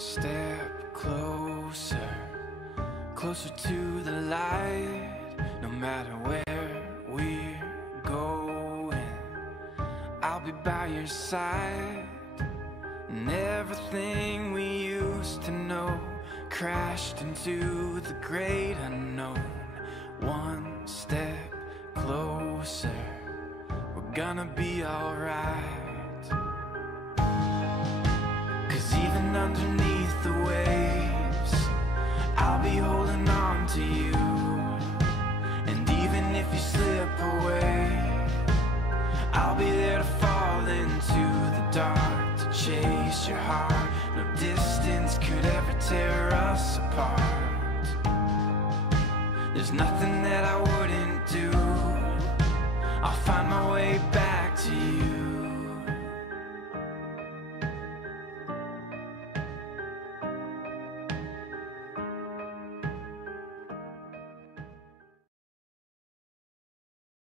step closer, closer to the light. No matter where we're going, I'll be by your side. And everything we used to know crashed into the great unknown. One step closer, we're gonna be alright. 'Cause even underneath the waves, I'll be holding on to you. And even if you slip away, I'll be there to fall into the dark, to chase your heart. No distance could ever tear us apart. There's nothing that I